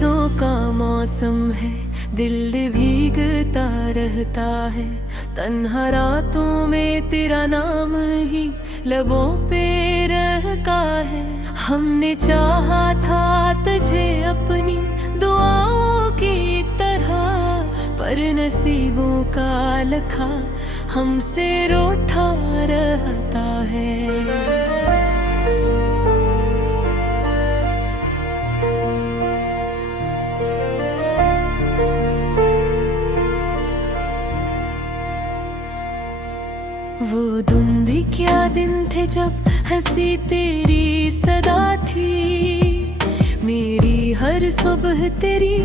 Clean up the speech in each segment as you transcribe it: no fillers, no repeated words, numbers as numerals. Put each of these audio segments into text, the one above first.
यादों का मौसम है, दिल भीगता रहता है। तन्हा रातों में तेरा नाम ही लबों पे रहता है। हमने चाहा था तुझे अपनी दुआओं की तरह, पर नसीबों का लखा हमसे रूठा रहता है। वो दिन भी क्या दिन थे जब हंसी तेरी सदा थी। मेरी हर सुबह तेरी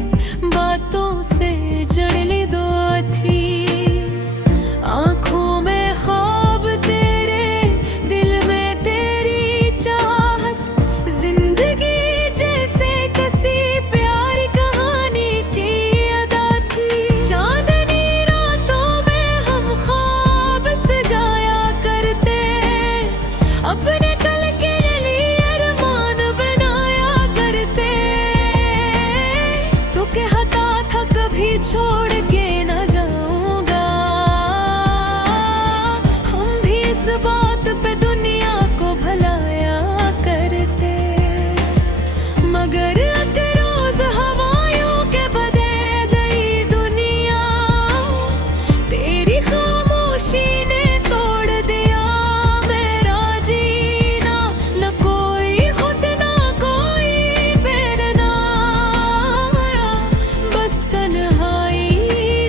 बातों से जड़ली दुआ थी। आँखों में ख्वाब तेरे, दिल में तेरी चाहत, जिंदगी जैसे किसी प्यारी कहानी की अदा थी। चांदनी रातों में हम ख्वाब सजाया करते, अपने कल के लिए अरमान बनाया करते। तो कहता था कभी छोड़ के न जाऊंगा, हम भी इस बात पे दुनिया को भलाया करते। मगर अब रोज हवाओं के बदे गई दुनिया, तेरी खामोशी ने तोड़ दिया मेरा जीना। न कोई खुद ना कोई प्रेरणा, बस तन्हाई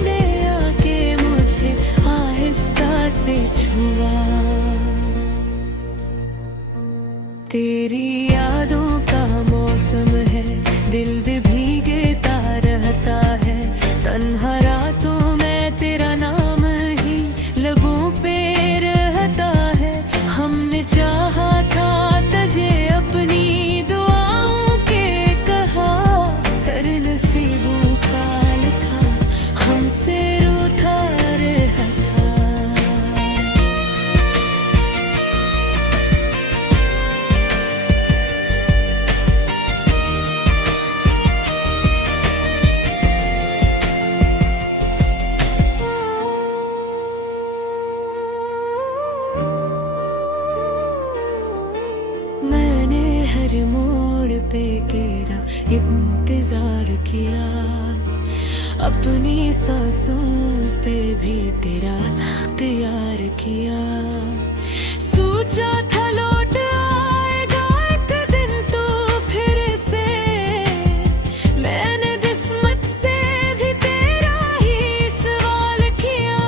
ने आके मुझे आहिस्ता से छुआ। तेरी यादों का मौसम है, दिल भी भीगता रहता है। तन्हा रातों में तेरा नाम ही लबों पे रहता है। हमने चाहा था तुझे अपनी दुआओं के कहा, कर नसीबों का लिखा हमसे रूठा रहता। मैंने हर मोड़ पे तेरा इंतजार किया, अपनी सांसों पे भी तेरा इख्तियार किया। सोचा था लौट आएगा एक दिन तो फिर से, मैंने किस्मत से भी तेरा ही सवाल किया।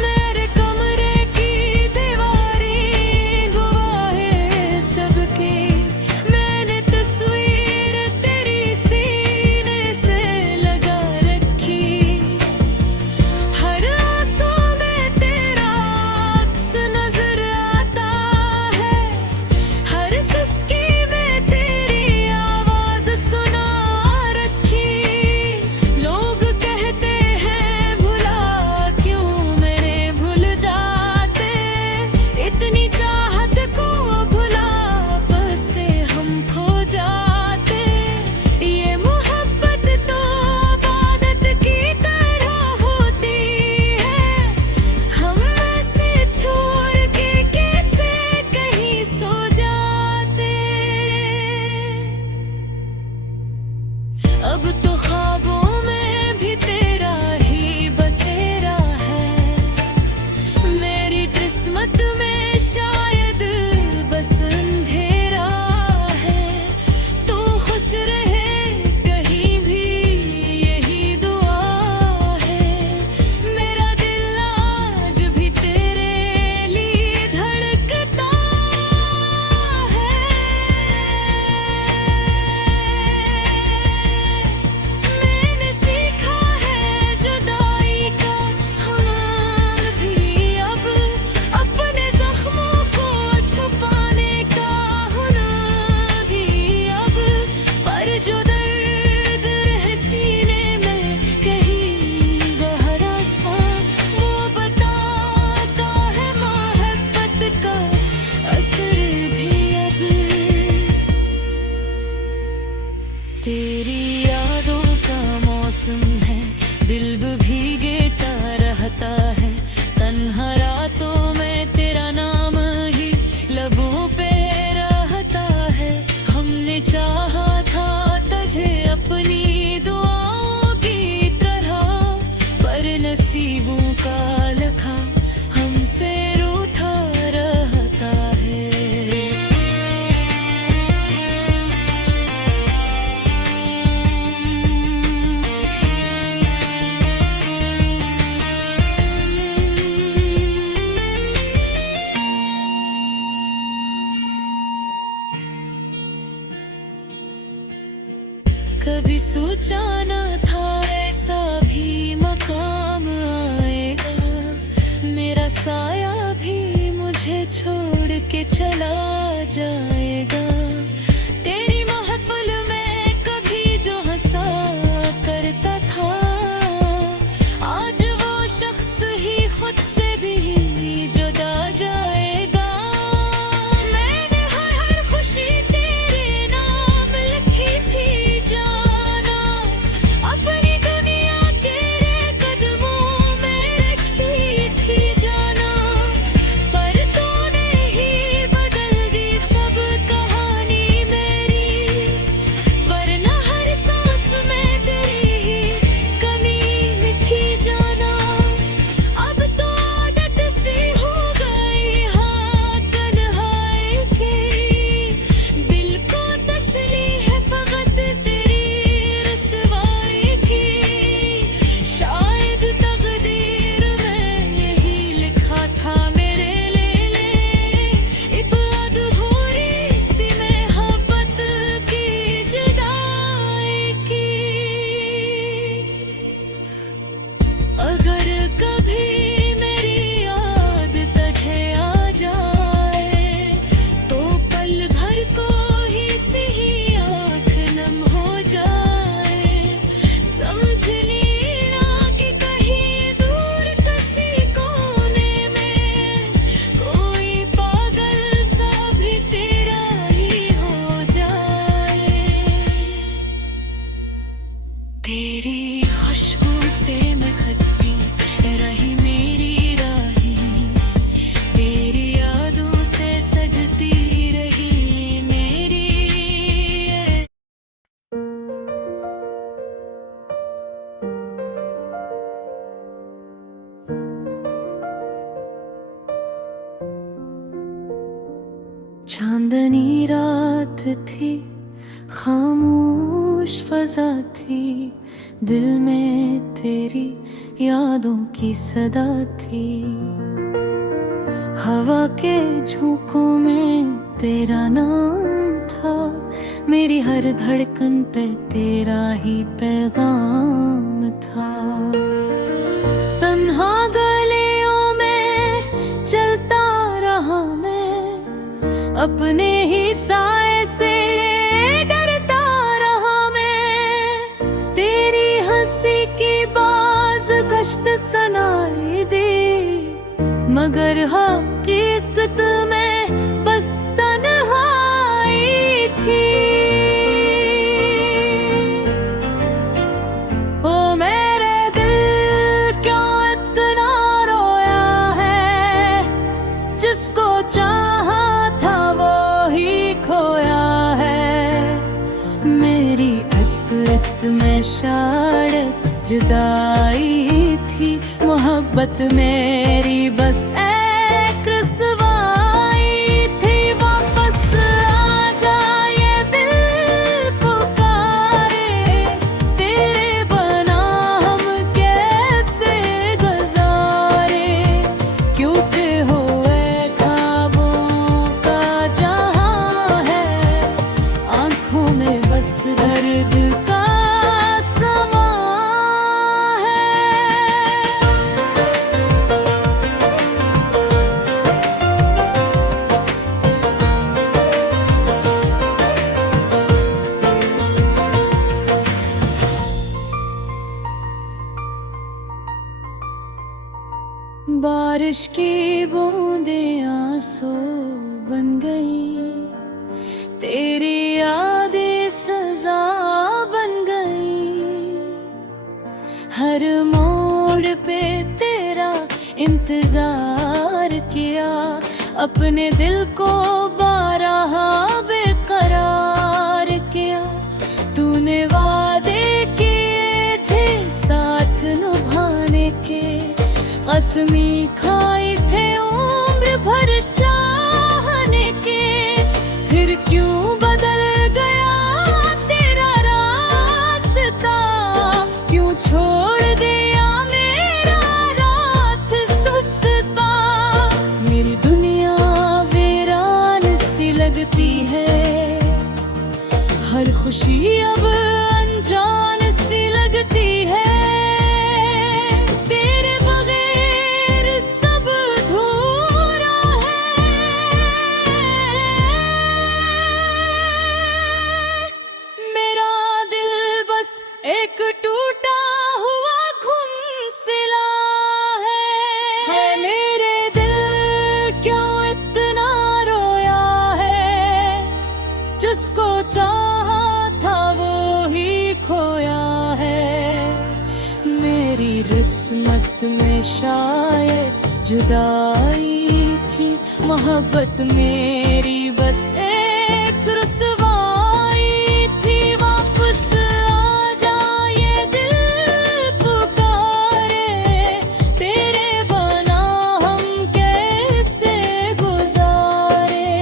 मेरे कमरे की दीवारें गवाह है सबकी, मैंने तस्वीर तेरी सीने से लगा रखी। हर आंसू में तेरा अक्स नजर आता है, हर सिसकी में तेरी आवाज सुना रखी। लोग कहते हैं भुला क्यों मैंने भूल जाते, इतनी चाहत को भुला बस से हम खो जाते। ये मोहब्बत तो इबादत की तरह होती है, हम ऐसे छोड़ के कैसे कहीं सो जाते। अब तो ख्वाबों में भी तेरा ही बसेरा है, मेरी किस्मत में शायद बस अंधेरा है। तो खुश रहे कहीं भी यही दुआ है, मेरा दिल आज भी तेरे लिए धड़कता है। तेरी यादों का मौसम है, दिल भी भीगता रहता है। तन्हा रातों में तेरा नाम ही लबों पे रहता है। हमने चाहा था तुझे अपनी दुआओं की तरह, पर नसीबों का लखा हमसे रूठा रहता है। कभी सोचा न था ऐसा भी मकाम आएगा, मेरा साया भी मुझे छोड़ के चला जाएगा। तेरी महफिल में कभी जो हंसा करता था, आज वो शख्स ही खुद से भी जुदा जाएगा। मैंने हर खुशी तेरे नाम लिखी थी जाना, अपनी दुनिया तेरे कदमों में रखी थी जाना, पर तूने ही बदल दी सब कहानी मेरी। वरना हर सांस में तेरी ही कमी थी जाना। अब तो आदत सी हो गई हाँ तन्हाई की, दिल को तसली है फकत तेरी रसवाई की। शायद तकदीर में यही लिखा था मेरे लिए, एक अधूरी सी मोहब्बत की जुदाई की। अगर कभी मेरी याद तुझे आ जाए, तो पल भर को ही सही आँख नम हो जाए। समझ लेना कि कहीं दूर किसी कोने में कोई पागल सा भी तेरा ही हो जाए। तेरी खुशबू से महकती रही मेरी राहें, तेरी यादों से सजती रही मेरी ये। चांदनी रात थी, खामोश फजा थी, दिल में तेरी यादों की सदा थी। हवा के झोंकों में तेरा नाम था, मेरी हर धड़कन पे तेरा ही पैगाम था। तन्हा गलियों में चलता रहा मैं, अपने ही साए से डरता रहा मैं। तेरी हंसी की बाज गश्त सुनाई दी, मगर हकीकत में बस तन्हाई थी। ओ मेरे दिल क्यों इतना रोया है, जिसको चाहा था वो ही खोया है। मेरी हसरत में शायद जुदाई थी, मोहब्बत मेरी बस एक रसवाई थी। वापस आ जा ये दिल पुकारे, तेरे बना हम कैसे गुजारे। क्योंकि हुए ख्वाबों का जहां है, आंखों में बस दर्द का समा है। बारिश की बूंदें आंसू बन गई, तेरी यादें सजा अपने दिल को बारहा बेकरार किया। तूने वादे किए थे साथ निभाने के, कसमी खाई थे उम्र भर चाहने के। फिर क्यों बदल गया तेरा रास्ता, क्यों छोड़ दिया मेरा रात सुस्ता। मेरी दुनिया वीरान सी लगती है, हर खुशी अब अनजान सी लगती है। तेरे बगैर सब अधूरा है, मेरा दिल बस एक टूटा हुआ घुमसिला है। मेरे दिल क्यों इतना रोया है, जिसको चाहा था वो ही खोया है। मेरी किस्मत में शायद जुदाई थी, मोहब्बत मेरी बस एक रुसवाई थी। वापस आ जा ये दिल पुकारे, तेरे बना हम कैसे गुजारे।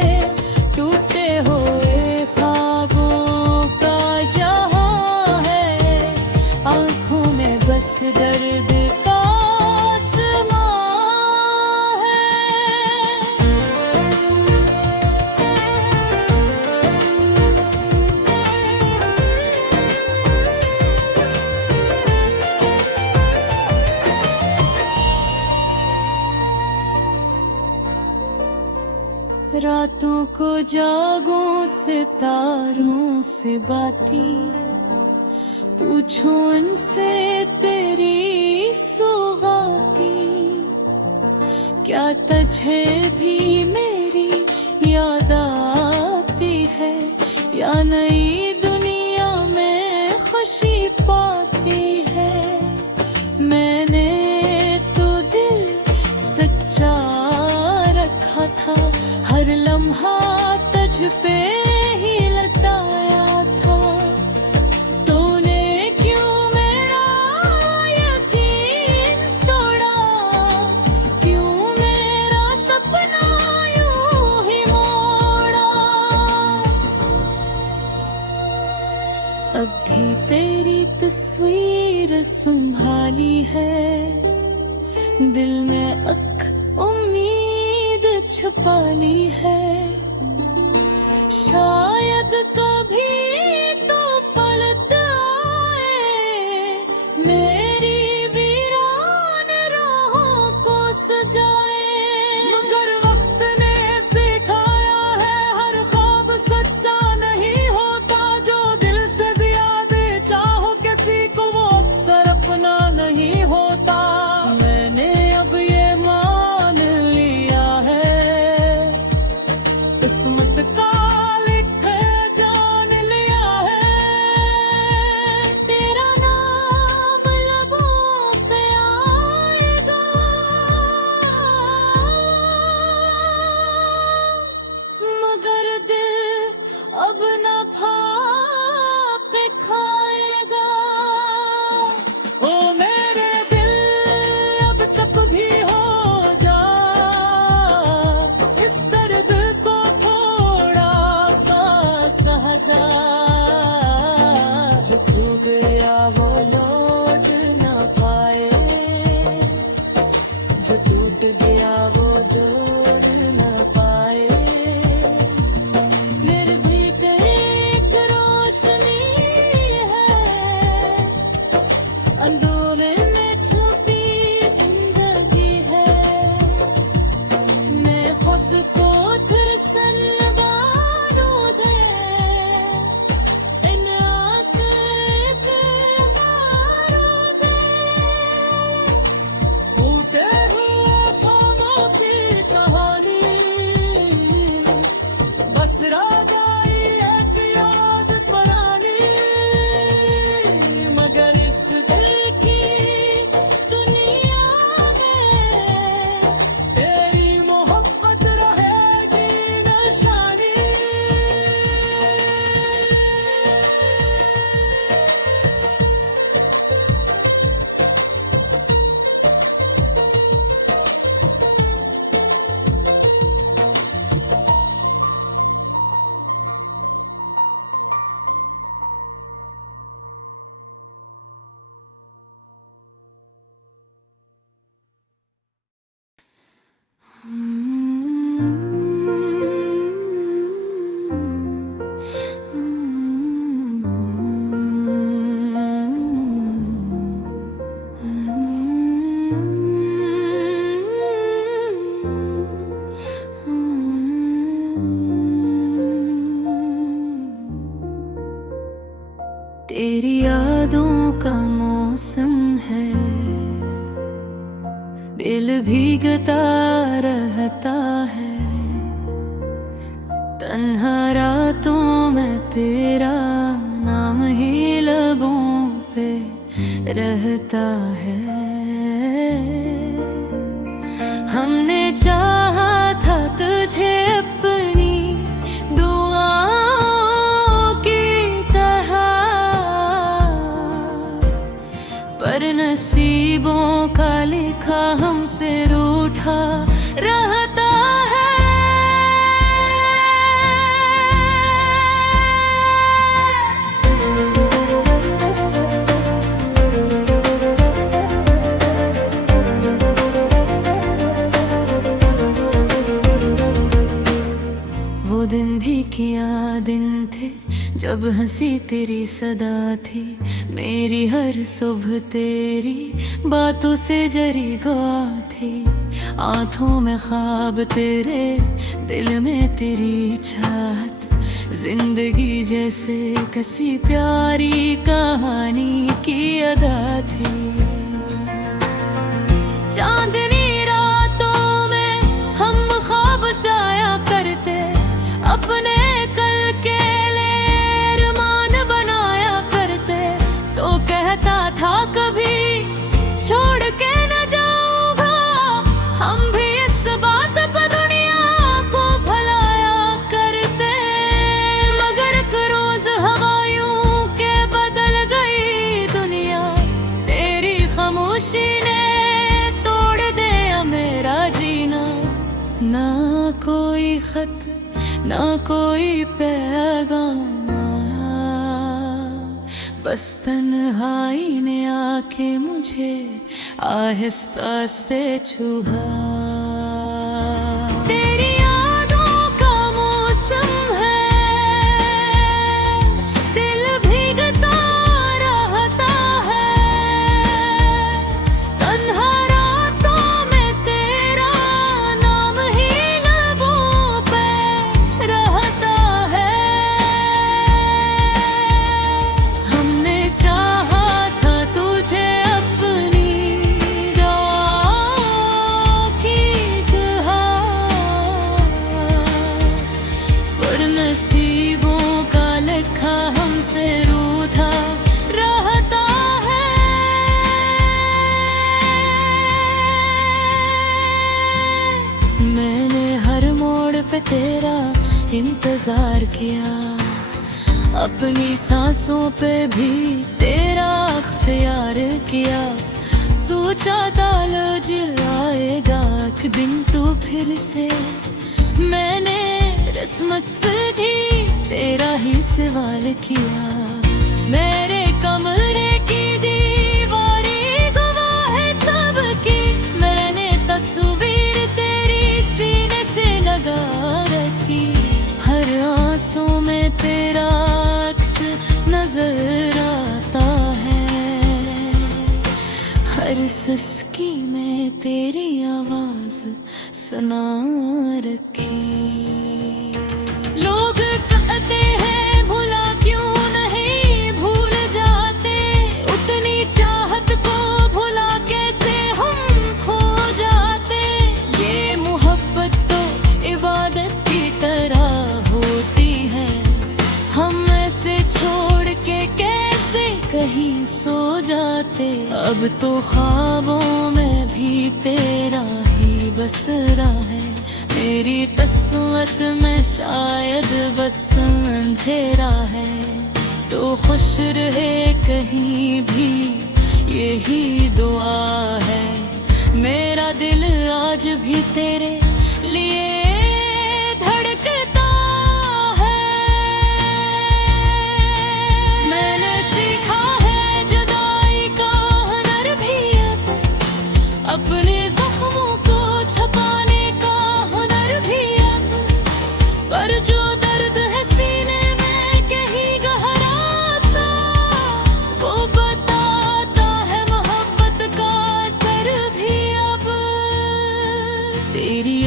टूटे हुए ख्वाबों का जहां है, आंखों में बस दर्द का आसमां है। रातों को जागूं सितारों से बाती, पूछूं इनसे तेरी सौगाती। क्या तुझे भी मेरी याद आती है, या नई दुनिया में खुशी पाती है। मैंने तो दिल सच्चा रखा था, हर लम्हा तुझ पे ही लटाया था। तूने क्यों मेरा यकीन तोड़ा, क्यों मेरा सपना यूं ही मोड़ा। अब भी तेरी तस्वीर संभाली है, दिल में उम्मीद छुपा ली है। शायद कभी तो पलट आए, मेरी वीरान राहों को सजाए। मगर वक्त ने सिखाया है, हर ख्वाब सच्चा नहीं होता। जो दिल से ज्यादा चाहो किसी को, वो अक्सर अपना नहीं होता। मैंने अब ये मान लिया है, किस्मत का लिखा तेरी यादों का मौसम है, दिल भीगता रहता है। तन्हा रातों में तेरा नाम ही लबों पे रहता है। हमने चाहा था तुझे अपनी दुआओं की तरह, पर नसीबों का लिखा हमसे रूठा रहता है। वो दिन भी क्या दिन थे जब हंसी तेरी सदा थी, मेरी हर सुबह तेरी बातों से जरी गवा थी। आँखों में ख्वाब तेरे, दिल में तेरी चाहत, जिंदगी जैसे किसी प्यारी कहानी की अदा थी। चांदनी रातों में हम ख्वाब साया करते, अपने कल के लिए अरमान बनाया करते। तो कहता था कभी छोड़ के न जाऊंगा, हम भी इस बात पर दुनिया को भुलाया करते। मगर एक रोज हवायों के बदल गई दुनिया, तेरी खामोशी ने तोड़ दिया मेरा जीना। ना कोई खत ना कोई पैगाम आया, बस तन्हाई ने आके मुझे आहिस्ता से छुआ। तेरी यादों का मौसम है, दिल भीगता रहता है। तन्हा रातों में तेरा नाम ही लबों पे रहता है। हमने चाहा था तुझे अपनी राह की तरह, पर नसीबों का लिखा हमसे रूठा रहता है। मैंने हर मोड़ पे तेरा इंतजार किया, अपनी सांसों पे भी तेरा अख्तियार किया। सोचा ताल जलाएगा एक दिन तू फिर से, मैंने किस्मत से भी तेरा ही सवाल किया। मेरे कमरे की दीवारें गवाह है सबकी, मैंने तस्वीर तेरी सीने से लगा रखी। हर आंसू में तेरा अक्स नजर आता है, हर सिसकी में तेरी आवाज सुना रखी। लोग कहते हैं भुला क्यों नहीं भूल जाते, उतनी चाहत को भुला कैसे हम खो जाते। ये मोहब्बत तो इबादत की तरह होती है, हम ऐसे छोड़ के कैसे कहीं सो जाते। अब तो ख्वाबों में भी तेरा ही बसरा है, मेरी किस्मत में शायद बस अंधेरा है। तो खुश रहे कहीं भी यही दुआ है, मेरा दिल आज भी तेरे लिए धड़कता है। मैंने सीखा है जुदाई का हुनर भी अब, अपने जख्मों को छुपाने का हुनर भी अब। पर जो दर्द है सीने में कहीं गहरा सा, वो बताता है मोहब्बत का असर भी अब। तेरी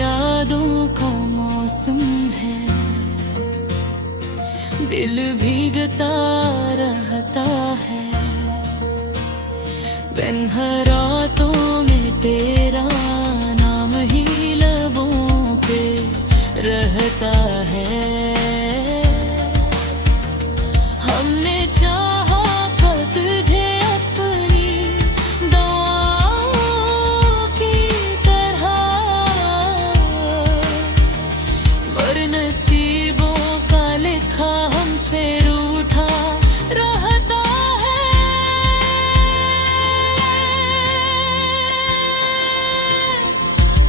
रहता है। बिन हर रातों में तेरा नाम ही लबों पे रहता है। हमने चाहा था तुझे अपनी दुआओं की तरह, पर नसीबों का लिखा हमसे रूठा रहता है।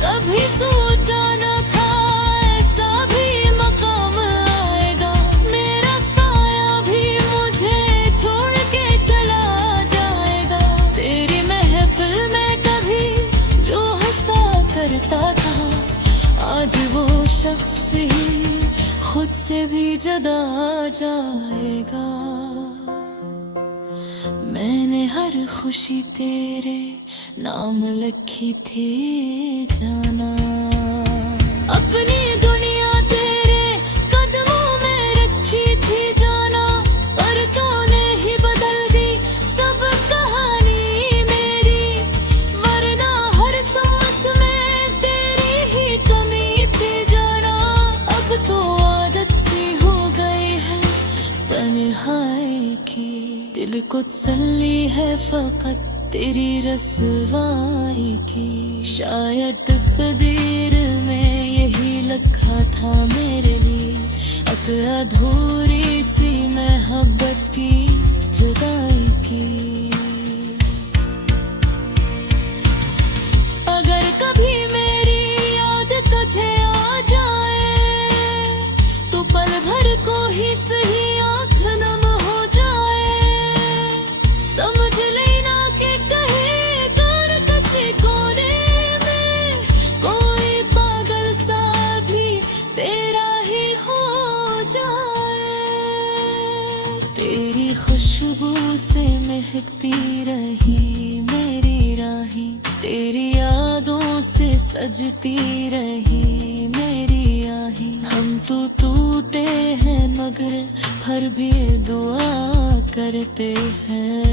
कभी सोचा न था ऐसा भी मकाम आएगा, मेरा साया भी मुझे छोड़ के चला जाएगा। तेरी महफिल में कभी जो हंसा करता था, आज वो शख्स ही खुद से भी जुदा जाएगा। मैंने हर खुशी तेरे नाम लिखी थी जाना, अपनी दुनिया तेरे कदमों में रखी थी जाना, पर तूने ही बदल दी सब कहानी मेरी, वरना हर सांस में तेरी ही कमी थी जाना। अब तो आदत सी हो गई है तन्हाई की, दिल को तसल्ली है फकत तेरी रसवाई की। शायद तकदीर में यही लिखा था मेरे लिए, एक अधूरी सी मोहब्बत की जुदाई की। अगर कभी मेरी याद तुझे आ जाए, तो पल भर को ही सही आँख नम हो जाए। समझ लेना कि कहीं दूर किसी कोने में कोई पागल सा भी तेरा ही हो जाए। तेरी खुशबू से महकती रही मेरी राहें, तेरी यादों से सजती रही मेरी आहें। हम तो टूटे हैं मगर फिर भी दुआ करते हैं।